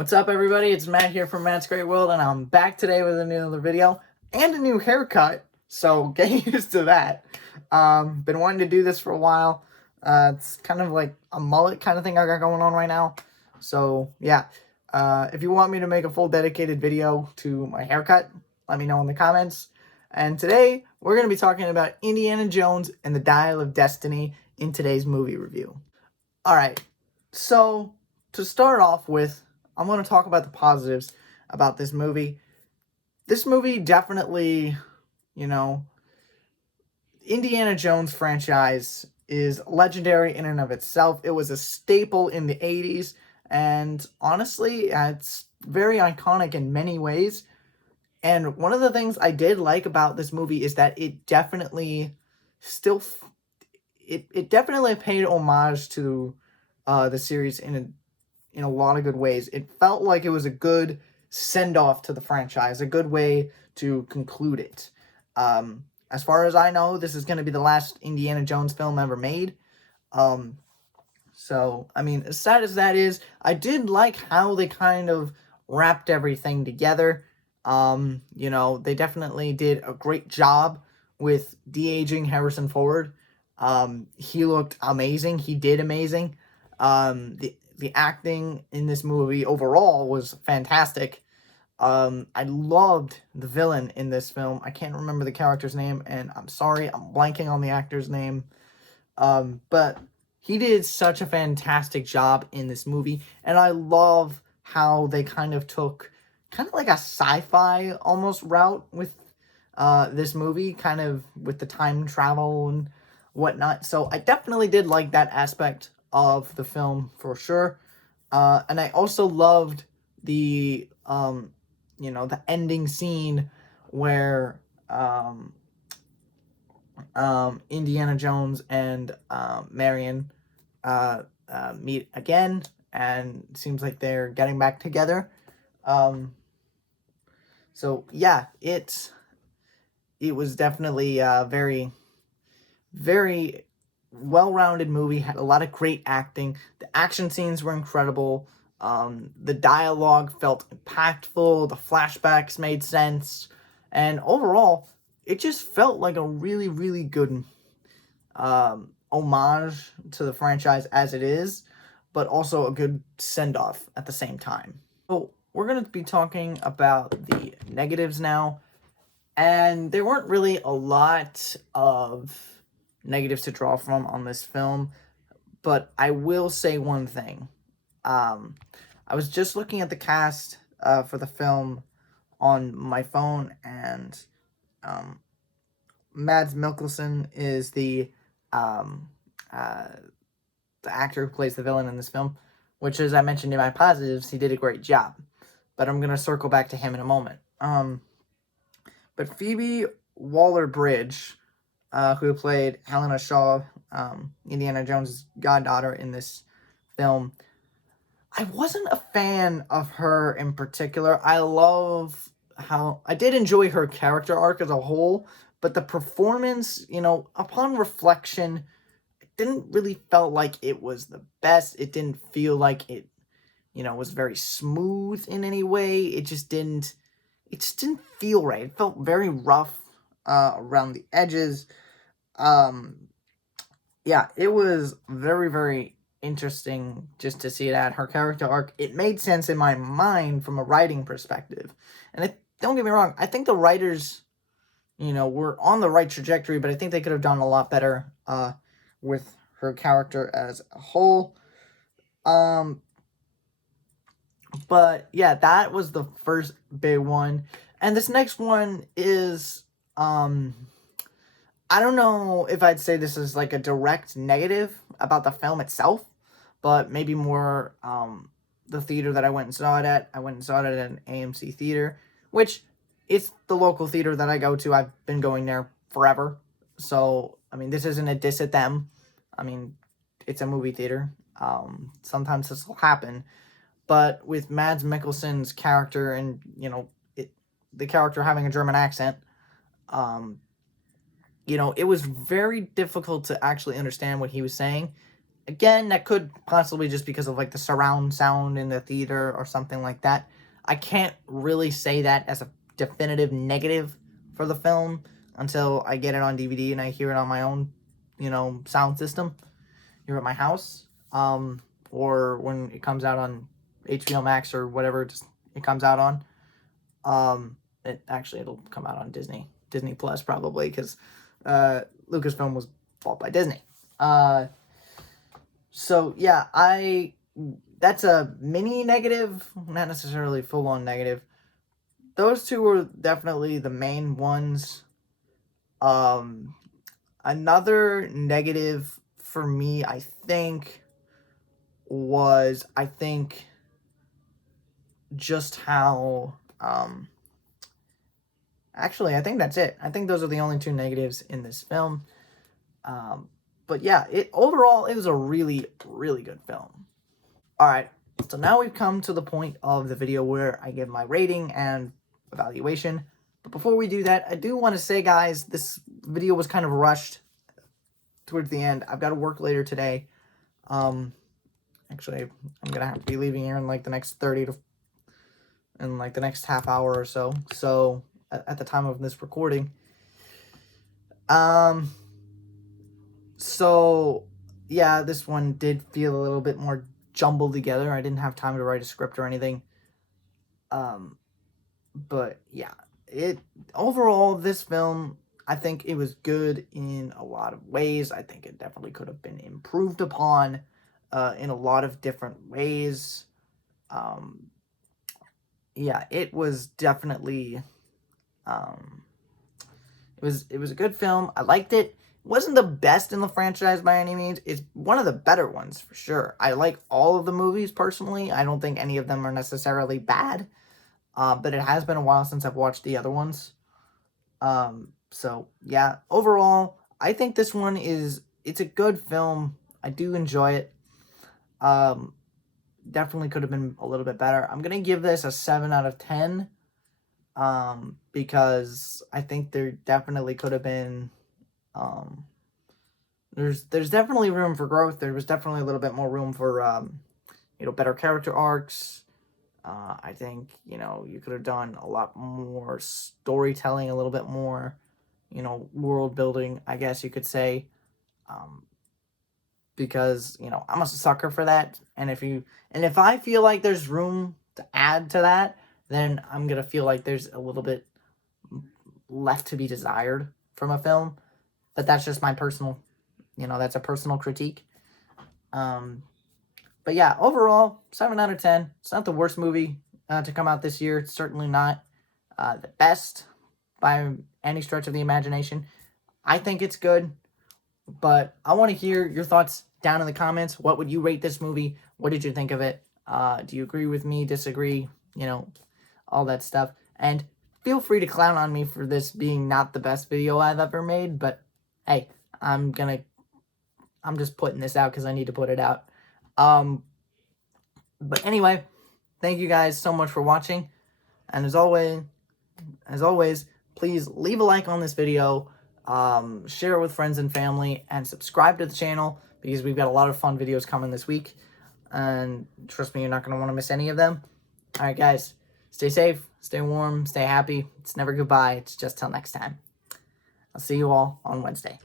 What's up, everybody? It's Matt here from Matt's Great World, and I'm back today with another video and a new haircut. So get used to that. Been wanting to do this for a while. It's kind of like a mullet kind of thing I got going on right now. So yeah, if you want me to make a full dedicated video to my haircut, let me know in the comments. And today we're going to be talking about Indiana Jones and the Dial of Destiny in today's movie review. All right, so to start off with, I'm going to talk about the positives about this movie. This movie definitely, Indiana Jones franchise is legendary in and of itself. It was a staple in the 80s, and honestly, it's very iconic in many ways. And one of the things I did like about this movie is that it definitely it definitely paid homage to the series in a lot of good ways. It felt like it was a good send-off to the franchise, a good way to conclude it. As far as I know, this is going to be the last Indiana Jones film ever made. So, I mean, as sad as that is, I did like how they kind of wrapped everything together. They definitely did a great job with de-aging Harrison Ford. He looked amazing. He did amazing. The acting in this movie overall was fantastic. I loved the villain in this film. I can't remember the character's name, and I'm sorry, I'm blanking on the actor's name. But he did such a fantastic job in this movie, and I love how they kind of took kind of like a sci-fi almost route with this movie, kind of with the time travel and whatnot. So I definitely did like that aspect of the film for sure. And I also loved the the ending scene where Indiana Jones and Marion meet again, and it seems like they're getting back together. So yeah, it was definitely a very, very well-rounded movie. Had a lot of great acting. The action scenes were incredible. The dialogue felt impactful. The flashbacks made sense, and overall, it just felt like a really, really good homage to the franchise as it is, but also a good send-off at the same time. So we're going to be talking about the negatives now, and there weren't really a lot of negatives to draw from on this film, but I will say one thing. I was just looking at the cast for the film on my phone, and Mads Mikkelsen is the actor who plays the villain in this film, which, as I mentioned in my positives, he did a great job. But I'm going to circle back to him in a moment. But Phoebe Waller-Bridge, who played Helena Shaw, Indiana Jones' goddaughter in this film, I wasn't a fan of her in particular. I did enjoy her character arc as a whole, but the performance, upon reflection, it didn't really felt like it was the best. It didn't feel like it, was very smooth in any way. It just didn't feel right. It felt very rough around the edges. Yeah, it was very, very interesting just to see it at her character arc. It made sense in my mind from a writing perspective. And don't get me wrong, I think the writers, were on the right trajectory, but I think they could have done a lot better with her character as a whole. But yeah, that was the first big one. And this next one is, I don't know if I'd say this is like a direct negative about the film itself, but maybe more the theater that I went and saw it at. I went and saw it at an AMC theater, which is the local theater that I go to. I've been going there forever. So, I mean, this isn't a diss at them. I mean, it's a movie theater. Sometimes this will happen. But with Mads Mikkelsen's character and, the character having a German accent, it was very difficult to actually understand what he was saying. Again, that could possibly just because of like the surround sound in the theater or something like that. I can't really say that as a definitive negative for the film until I get it on DVD and I hear it on my own, sound system here at my house. Or when it comes out on HBO Max or whatever it comes out on. It'll come out on Disney Plus probably, because Lucasfilm was bought by Disney. So yeah, that's a mini negative, not necessarily full on negative. Those two were definitely the main ones. Another negative for me, I think, was just how actually, I think that's it. I think those are the only two negatives in this film. But yeah, overall it was a really, really good film. All right, so now we've come to the point of the video where I give my rating and evaluation. But before we do that, I do want to say, guys, this video was kind of rushed towards the end. I've got to work later today. Actually, I'm gonna have to be leaving here in like the next the next half hour or so. So at the time of this recording. So yeah, this one did feel a little bit more jumbled together. I didn't have time to write a script or anything. But yeah, overall, this film, I think it was good in a lot of ways. I think it definitely could have been improved upon in a lot of different ways. Yeah, it was definitely it was a good film. I liked it. It wasn't the best in the franchise by any means. It's one of the better ones for sure. I like all of the movies personally. I don't think any of them are necessarily bad. But it has been a while since I've watched the other ones. So yeah, overall, I think this one it's a good film. I do enjoy it. Definitely could have been a little bit better. I'm gonna give this a 7 out of 10. Because I think there definitely could have been, there's definitely room for growth. There was definitely a little bit more room for, better character arcs. I think, you could have done a lot more storytelling, a little bit more, world building, I guess you could say. Because, I'm a sucker for that. And if I feel like there's room to add to that, then I'm going to feel like there's a little bit left to be desired from a film. But that's just my personal, that's a personal critique. But yeah, overall, 7 out of 10. It's not the worst movie to come out this year. It's certainly not the best by any stretch of the imagination. I think it's good, but I want to hear your thoughts down in the comments. What would you rate this movie? What did you think of it? Do you agree with me, disagree, all that stuff? And feel free to clown on me for this being not the best video I've ever made, but hey, I'm just putting this out because I need to put it out. But anyway, thank you guys so much for watching. And as always, please leave a like on this video, share it with friends and family, and subscribe to the channel because we've got a lot of fun videos coming this week. And trust me, you're not going to want to miss any of them. All right, guys, stay safe, stay warm, stay happy. It's never goodbye. It's just till next time. I'll see you all on Wednesday.